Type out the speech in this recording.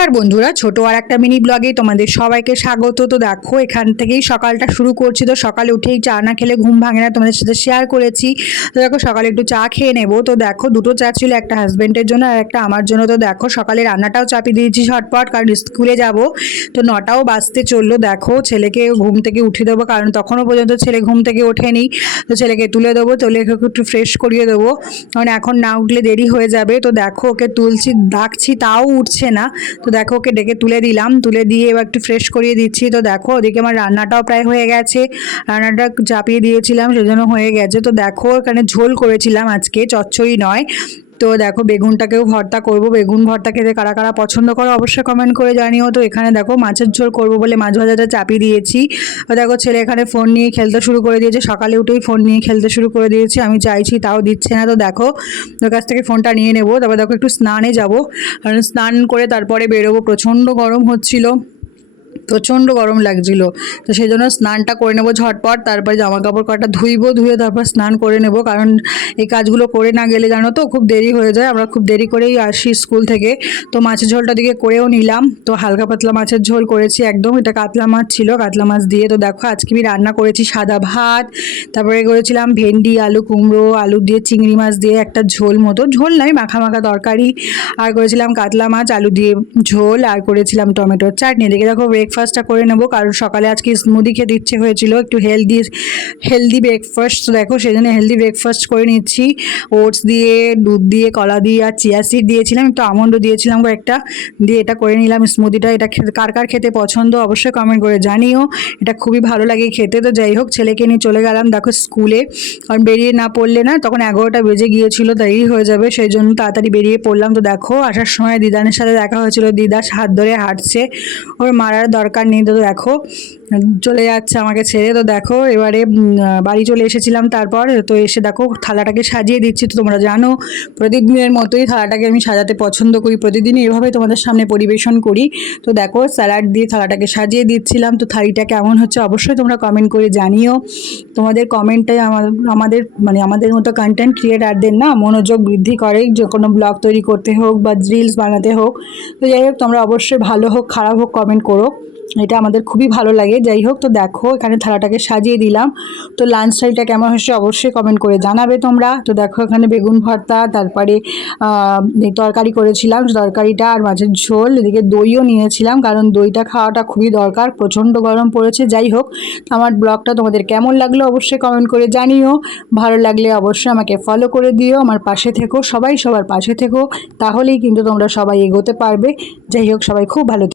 নমস্কার বন্ধুরা, ছোট আর একটা মিনি ব্লগে তোমাদের সবাইকে স্বাগত। তো দেখো, এখান থেকেই সকালটা শুরু করছি। তো সকালে উঠেই চা না খেলে ঘুম ভাঙে না, তোমাদের সাথে শেয়ার করেছি। তো দেখো, সকালে একটু চা খেয়ে নেব। তো দেখো, দুটো চা ছিল, একটা হাজব্যান্ডের জন্য আর একটা আমার জন্য। তো দেখো, সকালে রান্নাটাও চাপিয়ে দিয়েছি ঝটপট, কারণ স্কুলে যাব। তো নটাও বাজতে চলল। দেখো, ছেলেকে ঘুম থেকে উঠে দেবো, কারণ তখনও পর্যন্ত ছেলে ঘুম থেকে ওঠেনি। তো ছেলেকে তুলে দেবো তুলে একটু ফ্রেশ করিয়ে দেবো। কারণ এখন না উঠলে দেরি হয়ে যাবে। তো দেখো, ওকে তুলছি, ডাকছি, তাও উঠছে না। তো দেখো ওকে ডেকে তুলে দিলাম, তুলে দিয়ে এবার একটু ফ্রেশ করিয়ে দিচ্ছি। তো দেখো ওদিকে আমার রান্নাটাও প্রায় হয়ে গেছে, রান্নাটা চাপিয়ে দিয়েছিলাম, সেজন্য হয়ে গেছে। তো দেখো এখানে ঝোল করেছিলাম আজকে, চচ্চড়ি নয়। তো দেখো বেগুনটাকেও ভর্তা করব। বেগুন ভর্তা খেতে কারা কারা পছন্দ করো অবশ্যই কমেন্ট করে জানিও। তো এখানে দেখো মাছের ঝোল করব বলে মাছ ভাজাটা চাপিয়ে দিয়েছি। তো দেখো ছেলে এখানে ফোন নিয়ে খেলতে শুরু করে দিয়েছে। সকালে উঠেই ফোন নিয়ে খেলতে শুরু করে দিয়েছে। আমি চাইছি তাও দিচ্ছে না। তো দেখো, ওর কাছ থেকে ফোনটা নিয়ে নেব। তারপর দেখো একটু স্নানে যাব। কারণ স্নান করে তারপরে বেরোবো। প্রচণ্ড গরম হচ্ছিল। প্রচণ্ড গরম লাগছিল। তো সেই জন্য স্নানটা করে নেব ঝটপট, তারপরে জামা কাপড় কটা ধুইবো, ধুয়ে তারপর স্নান করে নেব। কারণ এই কাজগুলো করে না গেলে জানো তো খুব দেরি হয়ে যায়, আমরা খুব দেরি করেই আসি স্কুল থেকে। তো মাছের ঝোলটা দিকে করেও নিলাম। তো হালকা পাতলা মাছের ঝোল করেছি একদম, এটা কাতলা মাছ ছিল, কাতলা মাছ দিয়ে। তো দেখো আজকে আমি রান্না করেছি সাদা ভাত, তারপরে করেছিলাম ভেন্ডি, আলু, কুমড়ো, আলু দিয়ে চিংড়ি মাছ দিয়ে একটা ঝোল মতো। ঝোল নয় মাখা মাখা তরকারি। আর করেছিলাম কাতলা মাছ, আলু দিয়ে ঝোল, আর করেছিলাম টমেটোর চাটনি। দেখে দেখো ব্রেকফাস্টটা করে নেব। কারণ সকালে আজকে স্মুদি খেতে ইচ্ছে হয়েছিল। একটু হেলদি হেলদি ব্রেকফাস্ট দেখো সেই জন্য হেলদি ব্রেকফাস্ট করে নিচ্ছি। ওটস দিয়ে, দুধ দিয়ে, কলা দিয়ে আর চিয়া সিড দিয়েছিলাম। একটু আমন্ডও দিয়েছিলাম কয়েকটা। দিয়ে এটা করে নিলাম স্মুদিটা এটা কার কার খেতে পছন্দ অবশ্যই কমেন্ট করে জানিও। এটা খুবই ভালো লাগে খেতে। তো যাই হোক, ছেলেকে নিয়ে চলে গেলাম দেখো স্কুলে কারণ বেরিয়ে না পড়লে না, তখন এগারোটা বেজে গিয়েছিল, দেরি হয়ে যাবে। সেই জন্য তাড়াতাড়ি বেরিয়ে পড়লাম। তো দেখো, আসার সময় দিদানের সাথে দেখা হয়েছিল। দিদা হাত ধরে হাঁটছে। ওর মারার দরকার নেই। তো দেখো, চলে যাচ্ছে আমাকে ছেড়ে। তো দেখো, এবারে বাড়ি চলে এসেছিলাম। তারপর তো এসে দেখো, থালাটাকে সাজিয়ে দিচ্ছি। তো তোমরা জানো, প্রতিদিনের মতোই থালাটাকে আমি সাজাতে পছন্দ করি। প্রতিদিন এভাবে তোমাদের সামনে পরিবেশন করি। তো দেখো, স্যালাড দিয়ে থালাটাকে সাজিয়ে দিচ্ছিলাম। তো থালিটা কেমন হচ্ছে অবশ্যই তোমরা কমেন্ট করে জানিও। তোমাদের কমেন্টটাই আমাদের মানে আমাদের মতো কন্টেন্ট ক্রিয়েটারদের না মনোযোগ বৃদ্ধি করে যে কোনো ব্লগ তৈরি করতে হোক বা রিলস বানাতে হোক। তো যাই হোক, তোমরা অবশ্যই ভালো হোক, খারাপ হোক কমেন্ট করো। এটা আমাদের খুবই ভালো লাগে। যাই হোক, তো দেখো, এখানে থালাটাকে সাজিয়ে দিলাম। তো লাঞ্চ টাইমটা কেমন হয়েছে অবশ্যই কমেন্ট করে জানাবে তোমরা। তো দেখো, এখানে বেগুন ভর্তা, তারপরে তরকারি করেছিলাম। তরকারিটা আর মাছের ঝোল, এদিকে দইও নিয়েছিলাম, কারণ দইটা খাওয়াটা খুবই দরকার, প্রচণ্ড গরম পড়েছে। যাই হোক, আমার ব্লগটা তোমাদের কেমন লাগল অবশ্যই কমেন্ট করে জানিও। ভালো লাগলে অবশ্যই আমাকে ফলো করে দিও। আমার পাশে থেকো, সবাই সবার পাশে থেকো। তাহলেই কিন্তু তোমরা সবাই এগোতে পারবে। যাই হোক, সবাই খুব ভালো।